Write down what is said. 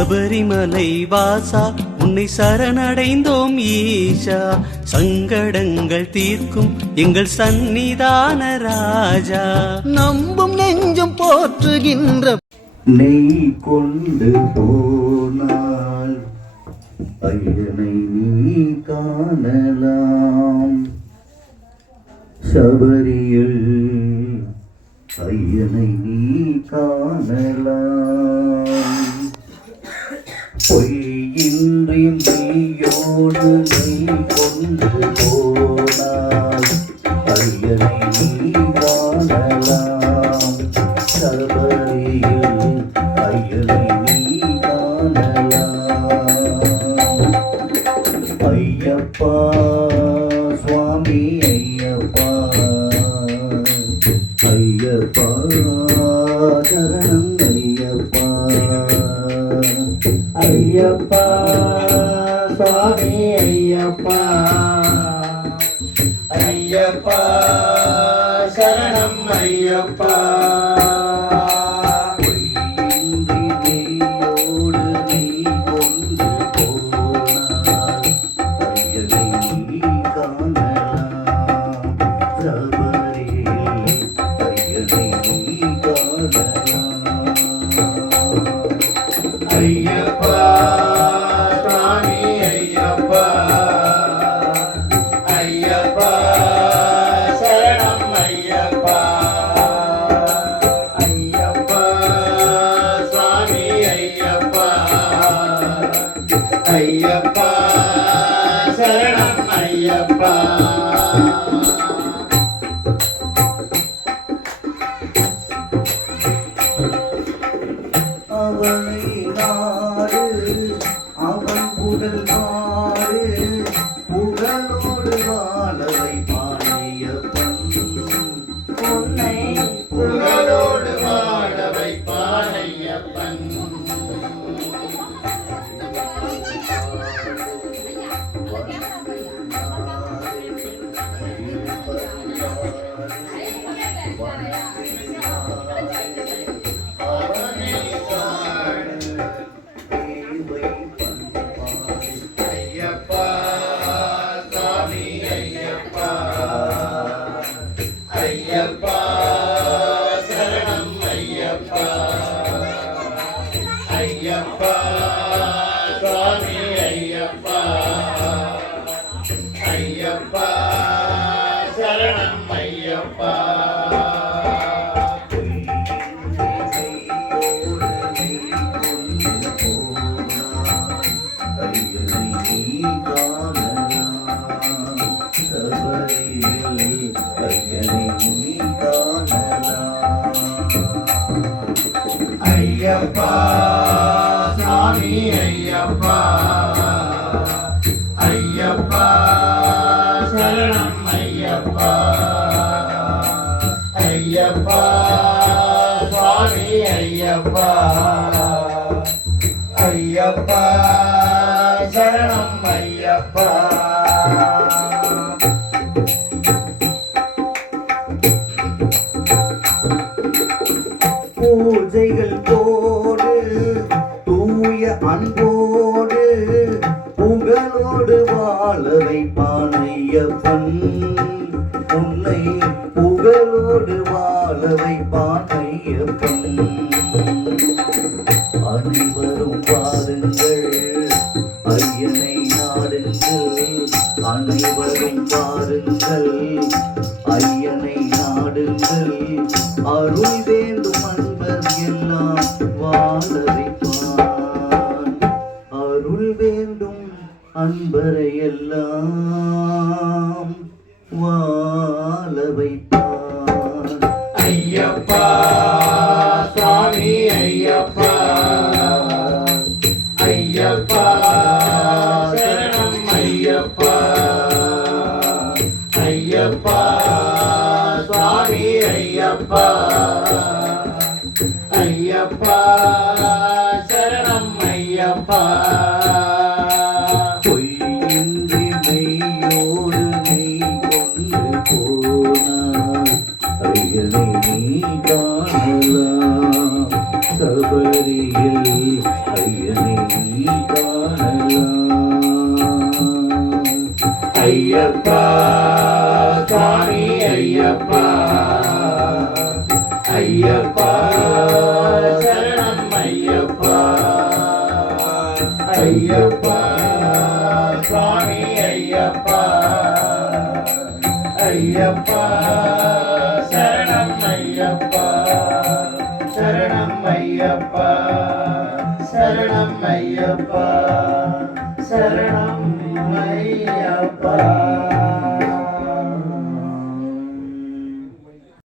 சபரிமலை வாசா உன்னை சரணடைந்தோம் ஈஷா, சங்கடங்கள் தீர்க்கும் எங்கள் சந்நிதான ராஜா. நம்பும் நெஞ்சம் போற்றுகின்ற நெய் கொண்டு போனால் ஐயனை நீ காணலாம், சபரியில் ஐயனை நீ காணலாம். பொய்யின்றி மெய்யோடு நெய் கொண்டு போனால் ஐயனை நீ காணலாம், சபரியில் ஐயனை நீ காணலாம். ஐயப்பா சுவாமி ஐயப்பா, ஐயப்பா சரணம் ஐயப்பா, ஐயப்பா சுவாமி ஐயப்பா, ஐயப்பா சரணம் ஐயப்பா. ஐயப்பா சுவாமி ஐயப்பா, ஐயப்பா சரணம் ஐயப்பா, ஐயப்பா சுவாமி ஐயப்பா, ஐயப்பா சரணம் ஐயப்பா. அவனை நாடு அவன் புகழ் நாடு, புகழோடு வாழவை பானையப்பன், உன்னை புகழோடு வாழவை பானையப்பன். ஐயப்பா சுவாமி ஐயப்பா, ஐயப்பா சரணம் ஐயப்பா, ஐயப்பா சுவாமி ஐயப்பா, ஐயப்பா சரணம் ஐயப்பா. ஐயப்பா சுவாமி ஐயப்பா, ஐயப்பா சரணம் ஐயப்பா, ஐயப்பா சுவாமி ஐயப்பா, ஐயப்பா சரணம் ஐயப்பா. பூஜைகள் போடு தூய அன்போடு, புகழோடு வாழவை பானையப்பன், உன்னை புகழோடு வாழவை பானையப்பன். அனைவரும் பாருங்கள் ஐயனை நாடுங்கள், அனைவரும் பாருங்கள் ஐயனை நாடுங்கள், அருள் வேண்டும் அன்பர் எல்லாம் வாழ வைப்பான், அருள் வேண்டும் அன்பரை எல்லாம் வாழ வைப்பான். ஐயப்பா சுவாமி ஐயப்பா, ஐயப்பா சரணம் ஐயப்பா, ஐயப்பா சுவாமி ஐயப்பா, ஐயப்பா சரணம் ஐயப்பா. பொய்யின்றி மெய்யோடு நெய் கொண்டு போனால் ஐயனை நீ காணலாம், சபரியில் ஐயனை ஐயப்பா சுவாமி ஐயப்பா ஐயப்பா சரணம் ஐயப்பா ஐயப்பா சுவாமி ஐயப்பா ஐயப்பா சரணம் ஐயப்பா சரணம் ஐயப்பா சரணம் ஐயப்பா சரணம் ஐயப்பா